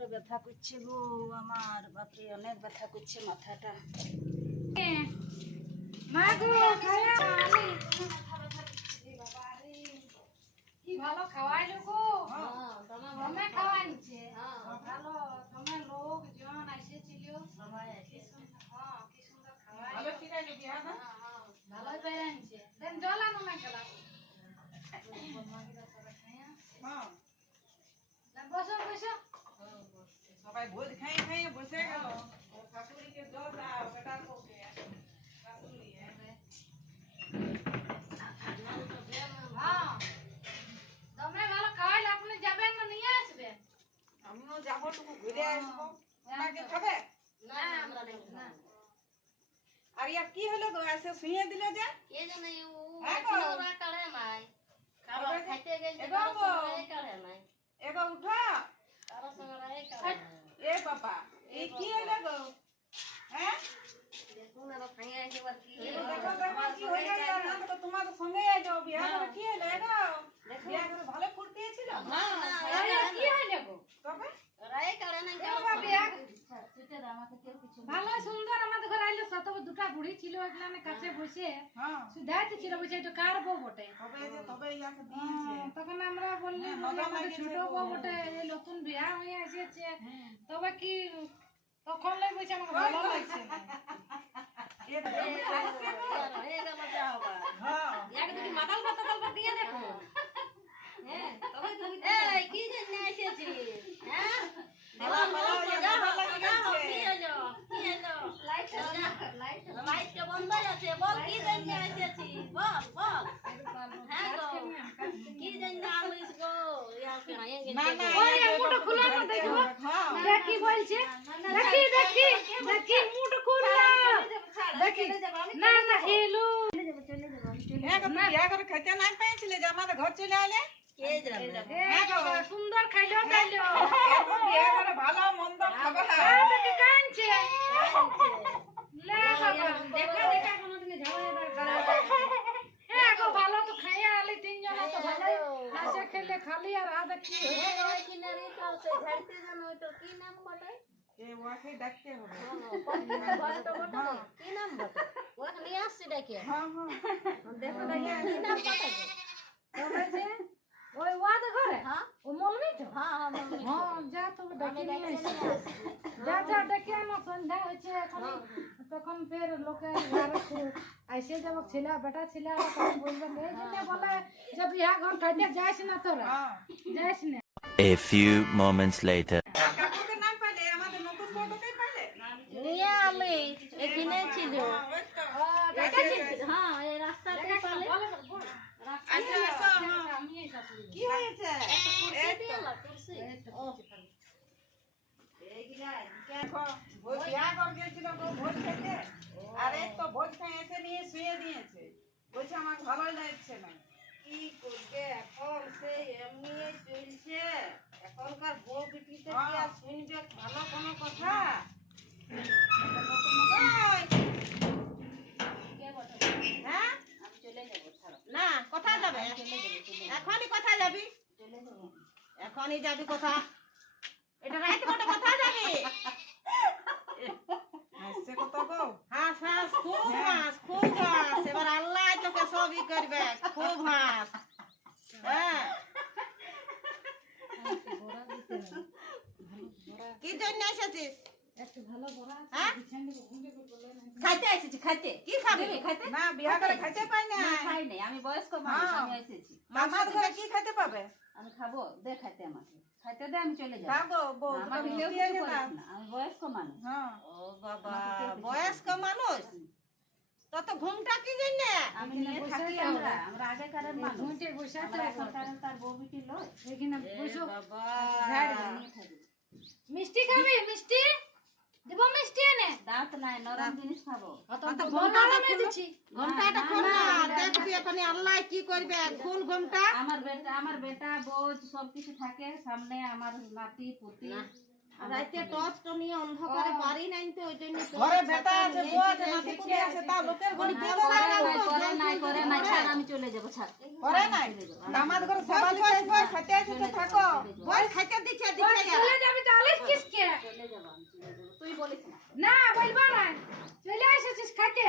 বাপরে ব্যথা করছে গো আমার, বাপরে অনেক ব্যথা করছে মাথাটা। মা গো খায়া আলি কি ভালো খাওয়াইলো গো। তুমি খাওয়াইছে ভালো, তুমি লোকজন এসেছিল সবাই এসেছিল। কি সুন্দর খাওয়াই ভালো খিরাইলো কি হ্যাঁ ভালো বেরাইছে। দেন জল আনো না গেলা বসো বসো সবাই ভোজ খাই খাই বসে গেল। শাশুড়িকে জল দাও বেটার পক্ষে শাশুড়ি তুমি ভালো খাওয়াইলে আপনি যাবেন না নিয়ে আসবেন? আমিও যাবো টুকু ঘুরে আসবো। ওনাকে খাবে না আমরা নেব না। আর ইয়া কি হলো গো এসে শুইয়ে দিলে যে কে জানে ও হ্যাঁ গো। ওরা কাড়ে নাই কারো খাইতে গেছে এগো কারো গো। সঙ্গে কাড়ে নাই এগো উঠা কারো সঙ্গে কাড়ে নাই এ বাবা এই কি হলো গো হ্যাঁ দেখুন আর খাইয়া একবার কি দেখো দেখো কি হলো না তো তোমার সঙ্গে যাও বিয়া করে কি হলো এগো বিয়া করে ভালো ফুর্তি ছিল কি হইলো গো? তবে রায় কাড়ে নাই কারো বাবা সঙ্গে বিয়া ছুটে আমাকে কেউ কিছু ভালো সুন্দর আমাদের ঘরে আইলো সতব দুটা বুড়ি ছিল এখানে কাছে বসে হ্যাঁ সুধাইতে ছিল বসে এটা কার বউ বটে। তবে ইয়াকে দিয়েছে তখন আমরা বললাম আমাদের ছোট বউ বটে, এই নতুন বিয়া হয়ে এসেছে তবে কি তখন লাই বসে আমাকে ভালো লাগছে না। এ হয়ে গেল যা হবে হ্যাঁ এক দুটি মাতাল পাতা দিয়ে দেখো হ্যাঁ তবে তুমি এই কি জন্য এসেছি হ্যাঁ বাবা বাবা যা ভালো কি লাগছে হলো লাইট কে বন্ধ আছে বল কি জন্য এসেছি বল বল হ্যাঁ গো কি জন্য আমিস গো ইয়াকে হাইয়ে না না ওই মুটো খুলে না দেখো হ্যাঁ দেখি বলছে দেখি দেখি দেখি মুটো খুললা দেখি না না হেলো এক বিয়া করে খেতে নাই পাইছিলে যে আমাদের ঘর চলে আলে কে যাবে সুন্দর খাইলো খাইলো এখন বিয়া করে ভালো মন্দ খাবে দেখি কাঁদছে লে বাবা দেখা দেখা কোনদিন ঝগড়া করা হ্যাঁ গো ভালো তো খাইয়া আলি তিনজন তো ভালোই হাসে খেলে খালি আর আদা কি ওই কিনারে কাছে ঝাড়তে জানো তো কি নাম বটে এ ওকে ডাকতে হবে বটে বটে কি নাম বটে ওকে নিয়ে আসছি ডাকে হ্যাঁ হ্যাঁ দেখো ডাকে কি নাম বটে তো বলছে ওই ওয়াদ ঘরে হ্যাঁ ও মলমি তো হ্যাঁ হ্যাঁ মম্মি হ্যাঁ যা তো ডাকি নিয়ে আসি যা যা ডাকি আনো সন্ধ্যা হচ্ছে এখন তখন ফের লোকে আইসে যাব ছেলে বেটা ছেলে তখন বলবেন এই জন্য বলে যে বিয়া ঘর খাইতে যাইস না তোরা হ্যাঁ যাইস না। A few moments later. কাকুকে নাম পাইলে আমাদের নতুন বউটাকে পাইলে নিয়ে আমি এখানে ছিল ওই তো হ্যাঁ এই রাস্তাতে পালে আচ্ছা আচ্ছা কি হয়েছে এই তো কুরসি দেখো ভোজ বিয়া করে গেছিল তো ভোজ খেতে আরে তো ভোজ খাই এসে নিয়ে শুয়ে দিয়েছে বলছে আমার ভালোই লাগছে না কি করবে এখন সে এমনি চলছে এখনকার বউ বিটিতে কি আর শুনবে ভালো কোনো কথা হ্যাঁ আমি চলে যাবো ছাড়ো না কোথায় যাবে এখনই কোথায় যাবি এখনই যাবি কোথা এটা রাইতে কোটা কোথায় যাবি হাসছে কত গো হাস হাস খুব হাস এবার আল্লাহ তোকে সবই করবে খুব হাস হ্যাঁ কি জন্য এসেছিস হ্যাঁ? খাইতে এসেছি খাইতে কি খাবি খাইতে? না বিয়া করে খাইতে পাই না না খাই নাই আমি বয়স্ক মানুষ হ্যাঁ। আমি এসেছি মামার ঘরে কি খাইতে পাবে আমি খাবো দে খাইতে আমাকে খাইতে দে আমি চলে যাবো খাবো বউ আমাকে তোকে কেউ মিষ্টি কিছু এনে দাও। করিস না আমি বয়স্ক মানুষ হ্যাঁ ও বাবা বয়স্ক মানুষ তত ঘুমটা কি জন্য আমি নিয়ে থাকি আমরা আগেকারের মানুষ ঘুমটে বসে আছে আমরা এখনকার তার বউ বিটি লয় এখানে বসো বাবা নিয়ে থাকি মিষ্টি খাবি মিষ্টি দেব মিষ্টি এনে দাঁত নাই নরম জিনিস খাবো তো ঘন্টাটা দিচ্ছি ঘুমটাটা খোল না দেখবি এখন আল্লাহ কি করবে খুল ঘুমটা আমার বেটা বউ সবকিছু থাকে সামনে আমার নাতি পুতি রাতে টর্চ তো নিয়ে অন্ধকারে পারি নাই তো ওই জন্য ঘরে বেটা আছে বউ আছে নাতি পুতি আছে তা লোকের ঘরে কি করে নাই ছাড় আমি চলে যাবো ছাড় করে নাই দামাদ ঘরে সবাই বস বস খাইতে আছে তো থাকো বস খাইতে দিচ্ছে চলে যাবি তাহলে কি বলিস না। না বলবো না, চলে এসেছিস খাইতে।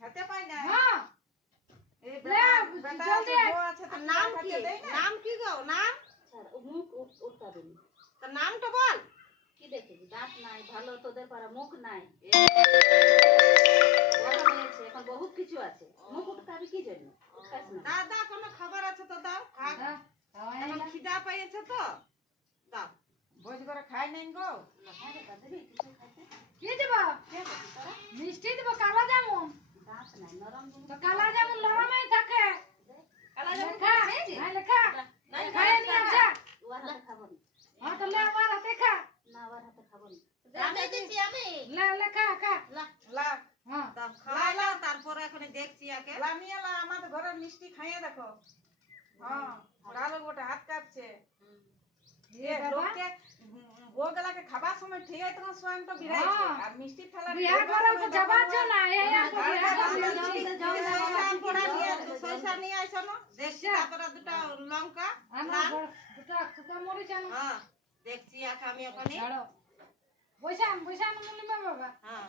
খেতে পাই না হ্যাঁ এই লে, বেটা জলদি আছে, আয়। বউ আছে, তো আর নাম খেতে কি? দেই না। নাম কি গো? নাম? ছাড়, ও মুখ উল্টাবে না। তা নামটা বল। কি দেখেছি? দাঁত নাই, ভালো তোদের পাড়া মুখ নাই। বড় হয়েছে, এখন বহুত কিছু আছে। মুখ উঠকাবি কি জন্য? উঠকাস না। দাদা কোনো খাবার আছে তো দাও, খা। এখন খিদা পেয়েছে তো দাও, ভোজ করে খাই নাই গো। হ্যাঁ রে, দাদা, কিছু খাইতে? কি দিব? কে বলছিস তোরা? মিষ্টি দিব, কালা জামুন। দাঁত নাই, নরম জিনিস। তো কালা জামুন নরমই থাকে। কালা জামুন লেখা, খেয়েছিস? হ্যাঁ লেখা। নাই, খাইয়ে নিয়ে আসা। ওর হাতে খাবো না। হ্যাঁ তো লে আমার হাতে খা। না, ওর হাতে খাবো না। আমি দিচ্ছি, আমি। লে লেখা খা। লা হ্যাঁ দাও, খাওয়াই লাও, তারপরে এখন দেখছি আগে। লা নিয়ে লা, আমাদের ঘরের মিষ্টি খাইয়ে দেখো। হ্যাঁ, ভালো গোটা হাত কাঁপছে। এ বাবা, লোককে বউগুলাকে খাবার সময় ঠিক আছে, তোমার স্বয়ং তো বিরাইছে। হ্যাঁ। আর মিষ্টি ফেলা বিয়া করার তো যাবার জন্য এই এক বিয়া সরিষা নিয়ে আইসো না, দেখছি তারপরে দুটো লঙ্কা। আমার দুটো শুকা মরিচ আনো। হ্যাঁ, দেখছি আমি ওখানে। ছাড়ো। বৈশান বৈশান মুলিমা বাবা। হ্যাঁ,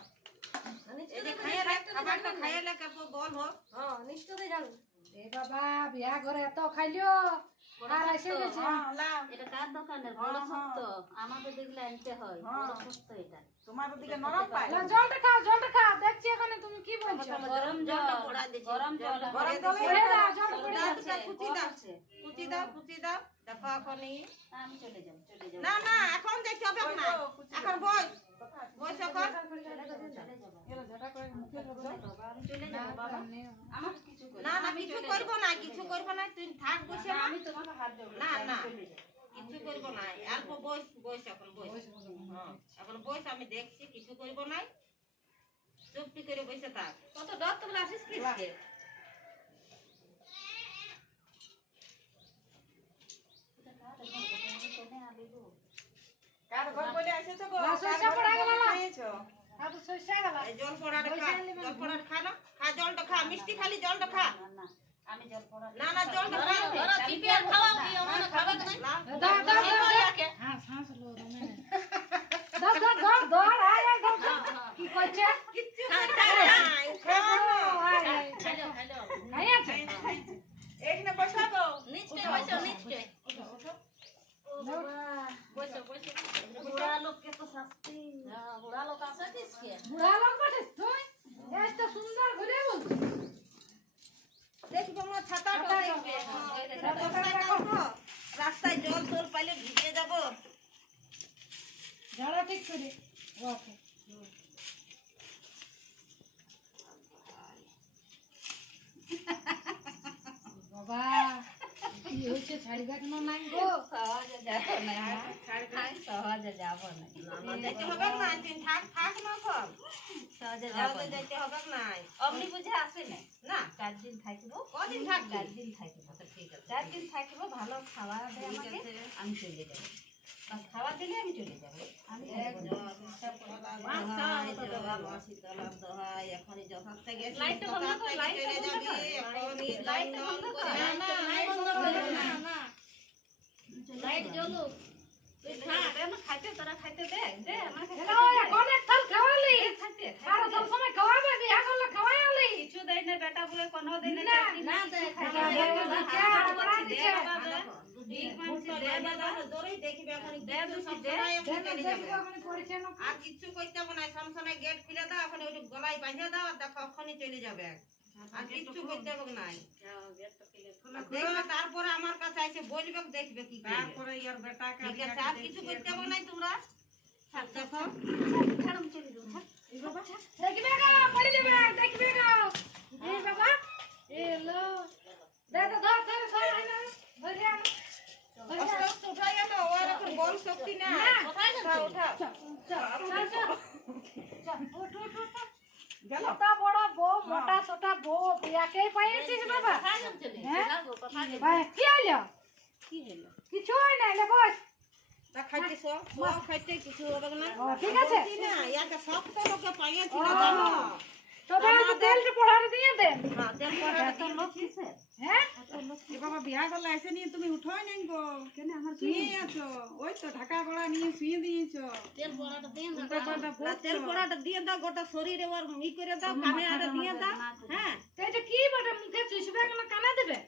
এই যে খাইয়ে লে, খাবারটা খাইয়ে লে, কেবল বল হোক। এ বাবা বিয়া ঘরে এত খাইলিও আর এসে গেছে। হ্যাঁ, লাও। এটা কার দোকানের? বড় শক্ত। আমাদের দেখলে আনতে হয়। বড় শক্ত এটা। তোমার ওদিকে নরম পায়। লা, জলটা খাও দেখছি এখানে তুমি কি বলছো। গরম জল, গরম জল। গরম জলে পড়ে দাও, জলটা পড়ে দাও, যাচ্ছে। কুচি দাও, কুচি দাও, কুচি দাও। দেখো এখনই। আমি চলে যাব, চলে যাব। না না, এখন দেখতে হবে না, এখন বই বই এখন। আমি চলে যাব বাবা। আমার কিছু করি না না, কিছু করব না, কিছু করব না, তুই থাক বসে। আমি তোমাকে হাত দেবো না না, চলে যাব। কিছু করব না, অল্প বইস বইস এখন বইস। হ্যাঁ, এখন বইস, আমি দেখছি, কিছু করব না, চুপটি করে বসে থাক। কত ডর তোমরা আসিস কিসকে? কার ঘর বলে এসেছো গো? না, কার সরষা ঘরে পড়া গেল না। খেয়েছো? আর তো সইসা গেল। এই জল পড়াটা খা, জল পড়াটা খা না, খা জলটা খা, মিষ্টি খালি জলটা খা। না না, আমি জল পড়া না না, জলটা খা। ধরো চিপি আর খাওয়াও কি ওখানে খাবে না? লাও। দাও দাও দাও দাও। হ্যাঁ শ্বাস লো তুমি। দাও দাও দাও দাও আয় আয় দাও দাও। কি করছে? কিচ্ছু করতে নাই, খাও না। আয় আয়। হ্যালো হ্যালো নাই আছে। এইখানে বসাবো। নিচে বসো নিচে বসো বসো বুড়া লোককে তো শাস্তি হ্যাঁ বুড়া লোক আছে কিসকে বুড়া লোক বটে তুই। এত সুন্দর ঘুরে বলছিস। দেখবো আমার ছাতাটা ছাতা দেখবে। দাও। হ্যাঁ, বর্ষাকাল তো, রাস্তায় জল টল পাইলে ভিজে যাবো। ঝাড়া ঠিক করে। ওকে। বাবা কি হয়েছে শাড়ি কাটনো নাই গো। সহজে যাব না সহজে যাব না না, যেতে হবে না, তুই থাক থাক না এখন। সহজে যাব তাহলে যেতে হবে না। অমনি বুঝে আসে না না, 4 দিন থাকবো কদিন থাকবি? 4 দিন থাকবো আচ্ছা, ঠিক আছে। 4 দিন থাকবো ভালো খাবার দেয় ঠিক আমাকে আছে। আমি চলে যাব বাস খাবার দিলে আমি চলে যাব আমি মাছ খাওয়া হতো তো বাবা, শীতলাম তো হয়, এখনই জহার থেকে লাইটটা বন্ধ কর, লাইটটা চলে বন্ধ যাবি, কর। এখনই লাইটটা বন্ধ কর। না, না, লাইট বন্ধ করো না, না। লাইট জ্বলুক তুই খা দে না খাইতে তোরা খাইতে দে দে আমার খাইতে এলা ওই অনেক থাল খাওয়ালি। খাইতে আর সব সময় খাওয়াবে বিয়া করলে খাওয়াইলি। কিছু দেয় না বেটা বলে কোনো দেয় না না, না দে খাইতে না, দে না, বাবা না, বাবা না, দে না, বাবা দে ঠিক মানছি, দে বাবা। দৌড়েই দেখবি এখন দে কিছু দুটি, সব দে। সময় এখন দেখো চলে দেখো যাবে। ওখানে পড়েছে না। আর কিচ্ছু করতে হবে না, সামসানে গেট খুলে দাও, এখন ওই গলায় বাঁধিয়ে দাও, আর দেখো এখনই চলে যাবে। আর কিচ্ছু করতে হবে না। দেখবে তারপরে আমার কাছে এসে বলবে, দেখবে কি তারপরে ইয়ার বেটাকে ঠিক আছে, আর কিছু করতে হবে না তোমরা। থাক, দেখো ছাড়ুম চলে যাও থাক দেখবে গো পড়ে যাবে দেখবে গো। এই বাবা এলো দে দে ধর ধর ধর আনা ধরে আনা আস্তে আস্তে উঠাই আনো, ওর এখন বল শক্তি নাই। কোথায় উঠা, উঠা। গেল? এত বড় বউ মোটা সোটা বউ বিয়াকেই পাইছিস বাবা। কোথায় যাম চলে হ্যাঁ? কোথায় যাম ভাই কি হলো? কি হলো কিছু হয় না লে বস। তা খাইতে সব খাইতে কিছু হবে না। ও, ঠিক আছে। বলছি না, ইয়াকে শক্ত লোকে পাইয়েছিল জানো। তবে একটু তেলটা পড়ারে দিয়ে দে। হ্যাঁ, তেল পড়া এত লোক কিসের হ্যাঁ এ বাবা বিয়া করলে এসে নিয়ে তুমি উঠোই নাই গো কেন আমার শুয়ে আছো ওই তো ঢাকা গড়া নিয়ে শুয়ে দিয়েছো তেল বড়াটা দেন উল্টা পাল্টা না, বলছো। তেল কড়াটা দিয়ে দাও, গোটা শরীরে ওর ই করে দাও, কানে আরে দিয়ে দাও। হ্যাঁ তো এটা কি বটে মুখে চুষবে না কানে দেবে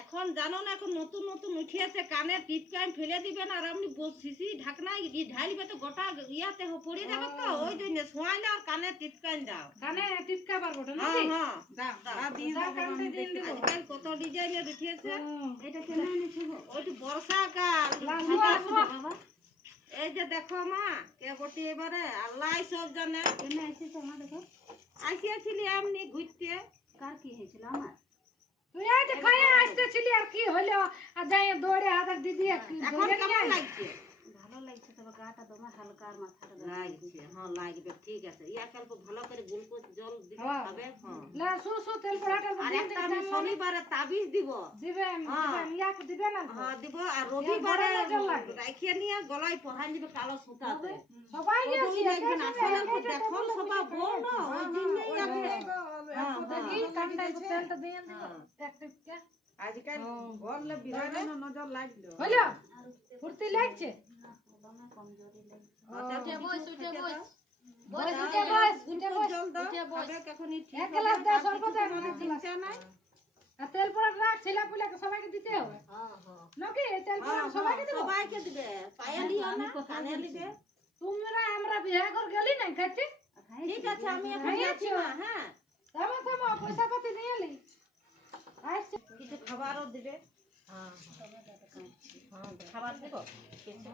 এখন জানো না, এখন নতুন নতুন উঠিয়েছে, কানে টিপকান ফেলে দিবেন আর আপনি শিশি ঢাকনা ঢালবে তো গোটা ইয়াতে পড়ে যাবে, তো ওই জন্য শোয়াইলে আর কানে টিপকান দাও। কানে টিপকাবার বটে না হ্যাঁ হ্যাঁ, দাও দাও দিয়ে যা দাও বাবা, কানতে আমি দিন দেখতে দেবো আজকাল কত ডিজাইনের উঠিয়েছে। এটা কেন এনেছো গো ওইটু বর্ষাকাল, আসো আসো এই যে দেখো মা কে বটি এবারে আল্লাহ সব জানে। কেন এসেছো মা দেখো আসিয়াছিলি এমনি ঘুরতে। কার কি হয়েছিল আমার তুই এই যে খাইয়া আসতেছিলি আর কি হলো আর যাই দৌড়ে হাজার দিদি এখন কেমন লাগছে? ভালো লাগছে তবে গাটা তোমার হালকা আর মাথাটা লাগছে, হ্যাঁ লাগবে, ঠিক আছে। ইয়া কাল ভালো করে গ্লুকোজ জল দিতে হ্যাঁ। হবে। হ্যাঁ, লা সু তেল পড়াটা আর একটা আমি শনিবারে তাবিজ দিব। দিবেন হ্যাঁ। দিবেন ইয়াক দিবেন না হ্যাঁ দিব, আর রবিবারে গলায় জল লাগে। রাখিয়ে নিয়ে গলায় পরান দিবে কালো সুতাতে। সবাই ওই একদিন আসলে তো দেখুন সবাই বল না, ওই দিনই যাবে। হ্যাঁ, দেখি কামটা তেলটা দিয়ে দিও এক টিপকে আজকাল বললে বিরাটের নজর লাগলো হলো ফুর্তি লাগছে উঠে বস উঠে বস বস উঠে বস উঠে বস জল দাও, উঠে বস। খাবে কখনই ঠিক এক হবে। গ্লাস দাও আর সরবত কিছু এক তোমার গ্লাস চিন্তা নাই। আর তেল পড়া রাখ ছেলে পুলেকে সবাইকে দিতে হবে হ্যাঁ হ্যাঁ নাকি তেল পড়া হ্যাঁ, সবাইকে হ্যাঁ, দেবো সবাইকে দিবে, পায়ালিও না, কানে দিবে। তোমরা আমরা বিয়ে করে গেলি না খাইতে ঠিক আছে, আমি এখন হ্যাঁ, যাচ্ছি আচ্ছা। মা। হ্যাঁ, থামো থামো পয়সা পাতি নিয়ে এলি আসছে কিছু খাবারও দিবে। হ্যাঁ, খাবার দেবো কিছু।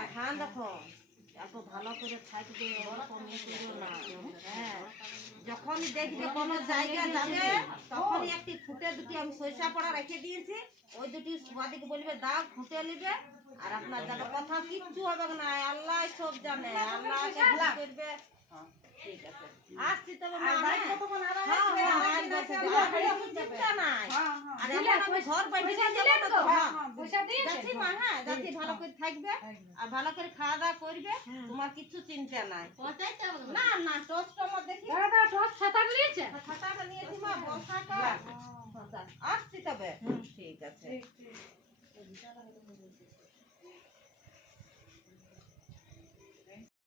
আর হ্যাঁ দেখো, এত ভালো করে থাকবে, ওরকম ইয়ে করো না। হ্যাঁ, যখনই দেখবে কোনো জায়গা যাবে তখনই একটি ফুটে দুটি আমি সরিষা পড়া রেখে দিয়েছি, ওই দুটি সুবাদিকে বলবে দাও, ফুটে নিবে। আর আপনার যাবে কথা কিচ্ছু হবে না, আল্লাহ সব জানে, আল্লাহকে ভুল করবে। হ্যাঁ, ঠিক আছে, আসছি তবে মা। হ্যাঁ, চিন্তা নাই। আর এখন আমি ঘর বাইরে যাবো না তো। হ্যাঁ, পয়সা দিয়েছে যাচ্ছি মা। হ্যাঁ, যাচ্ছি, ভালো করে থাকবে আর ভালো করে খাওয়া দাওয়া করবে, তোমার কিচ্ছু চিন্তা নাই। পৌঁছাইতে হবে না না, টোস্ট আমার দেখি দাদা টপ ছাতা নিয়েছে থাকা